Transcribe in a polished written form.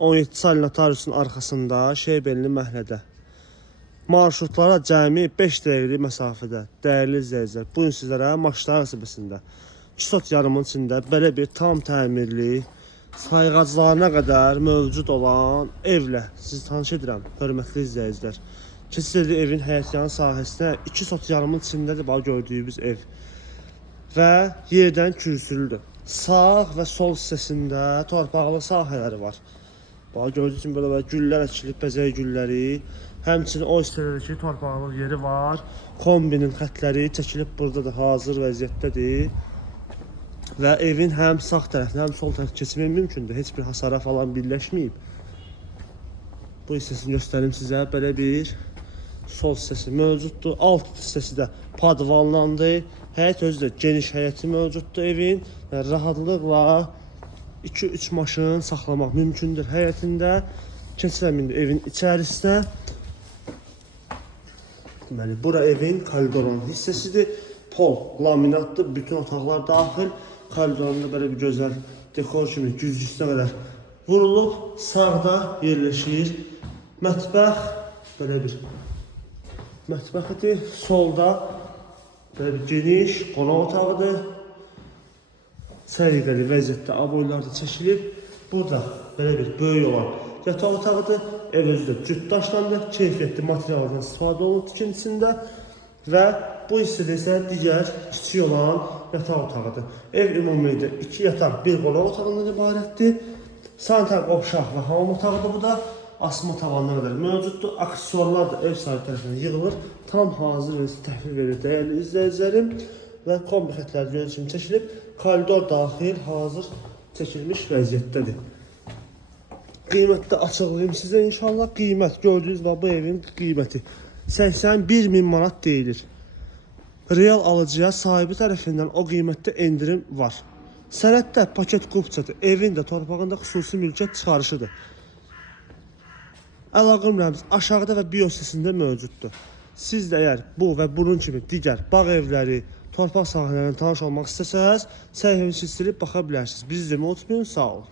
17 saylı notariusun arxasında Şeybelli məhəllədə. Marşrutlara cəmi 5 dəqiqəlik məsafədə. Dəyərli izləyicilər, bu gün sizlərə Maçlar qəsəbəsində 2 sot yarımın içində belə bir tam təmirli, sayğaclarına qədər mövcud olan evlə sizi tanış edirəm, hörmətli izləyicilər. Keçid evin həyətyanı sahəsinə 2 sot yarımın içindədir bax gördüyünüz ev. Və yerdən kürsülüdür. Sağ və sol hissəsində torpaqlı sahələri var. Bax gördüyünüz kimi belə güllər əkilib, bəzək gülləri. Həmçinin o hissədəki torpaqlı yeri var. Kombinin xətləri çəkilib buradadır, hazır vəziyyətdədir. Və evin həm sağ tərəfində, həm sol tərəfində keçmək mümkündür. Heç bir hasara falan birləşməyib. Bu hissəsini göstərim sizə. Belə bir sol hissəsi mövcuddur. Alt hissəsi də padvallandır. Həyət özü də geniş həyəti mövcuddur evin. Rahatlıqla 2-3 maşın saxlamaq mümkündür həyətində. Keçirəm indi evin içərisinə. Deməli, bura evin koridorun hissəsidir. Pol laminatdır, bütün otaqlar daxil. Koridorunda belə bir gözəl dekor kimi güzgüsünə qədər vurulub. Sağda yerləşir mətbəx, belə bir mətbəxidir. Solda belə bir geniş qonaq otağıdır. Səliqəli vəziyyətdə aboylar da çəkilib. Burada belə bir böyük olan yataq otağıdır. Ev özü də cüt daşlandı, keyfiyyətli materiallardan istifadə olunub tikintisində və bu hissədə isə digər kiçik olan yataq otağıdır. Ev ümumilikdə 2 yataq, 1 qonaq otağından ibarətdir. Sanitar qovşaq və hamam otağıdır bu da. Asma tavanına qədər mövcuddur. Aksesuarlar da ev sahibi tərəfindən yığılır. Tam hazır və təhvil verir dəyərli izləyicilərim. Və kombi xətləri gördüyünüz kimi çəkilib. Koridor daxil hazır çəkilmiş vəziyyətdədir. Qiymətdə açıqlayayım sizə inşallah. Qiymət gördüyünüz və bu evin qiyməti 81.000 manat deyilir. Real alıcıya sahibi tərəfindən o qiymətdə endirim var. Sənəddə paket qupçadır. Evin də torpağında xüsusi mülkiyyət çıxarışıdır. Əlaqə nömrəmiz aşağıda və bio hissəsində mövcuddur. Siz də əgər bu və bunun kimi digər bağ evləri, torpaq sahələrindən tanış olmaq istəsəz, səhifəmizi silib baxa bilərsiniz. Bizi izləməyi unutmayın. Sağ olun.